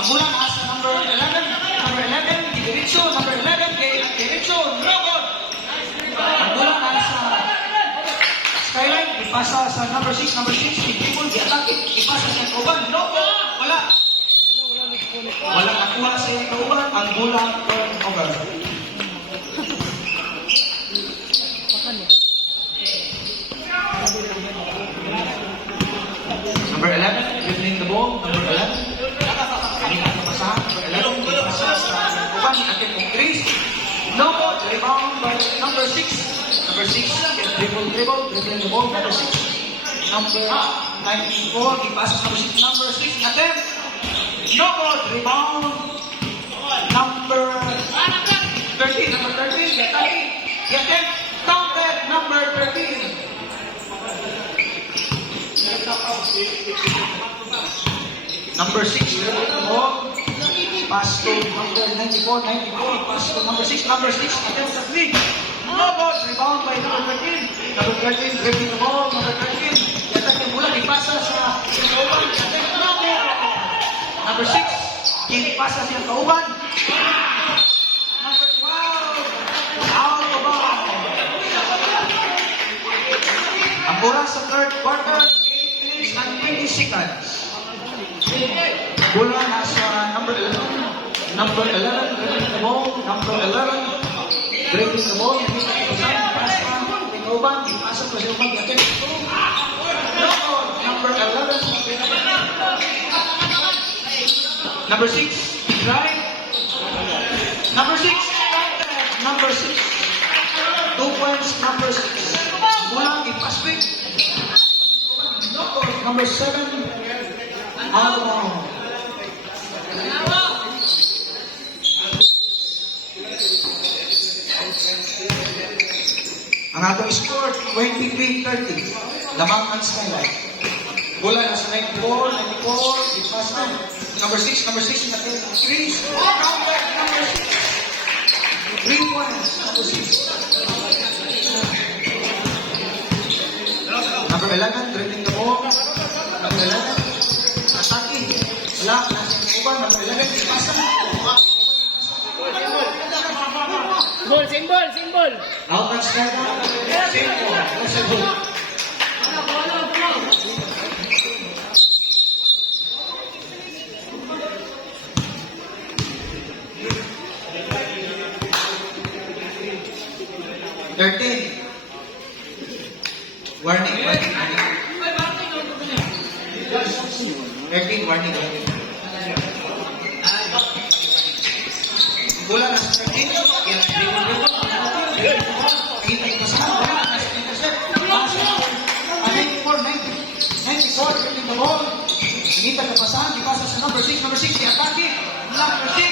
Ang bola nasa number 11. Number 11, diretso. Number 11, kay diretso. No good. Ang bola nasa Skyline, ipasa sa number 6. Number 6, Pitbull, diatake. Ipasa sa kauban. No good. Wala. Walang nakuha sa iyong kauban. Ang bola turnover. Number 11, dribbling the ball. Number 11. Kanina napasa. Number 11, ipasa sa kauban. Atin kong Chris. No good. Rebound by number 6. Number 6, dribbling the ball. Number 6. Number 94, ipasa sa number 6. Number 6, attempt. No good. Rebound. Number 13. Number 13, Yataki. Attempt. Counted. Number 13. Number 6, dribbling the ball. Pass to number 94. Pass to number 6. Number 6, attempt sa 3. No good. Rebound by number 13. Number 13, dribbling the ball. Number 13. Yatak yung bola, ipasa sa kauban. Attempt no good. Number 6, ipasa siya kauban. Number 12, out of bounds. Ang bola sa third quarter, 8 minutes and 20 seconds. Bola nasa number 11. Number 11, dribbling the ball. Number 11, dribbling the ball. Ipasa kauban, ipasa sa kauban. No good. Number 11, number 6, right? Number 6, number 6. 2 points, number 6. Mula, ipaswing. No good. Number 7, out of bounds. Ang atong score, 23-30. Lamang ang Skyline. Bola nasa 94, ipasa. Number 6, natin 3. Counter, number 6. 3 points, number 6. Number 11, dribbling the ball. Number 11, attacking. Wala, nasa uban. Number 11, ipasa. Symbol. Out ng Skyline. Symbol. Warning. 13, warning. Bola na sa 13. Kita ipasama. Bola na sa intercept. 94, dribbling the ball. Kita kapasahan. Ipasa sa number 6. Number 6, di atake. Number 6.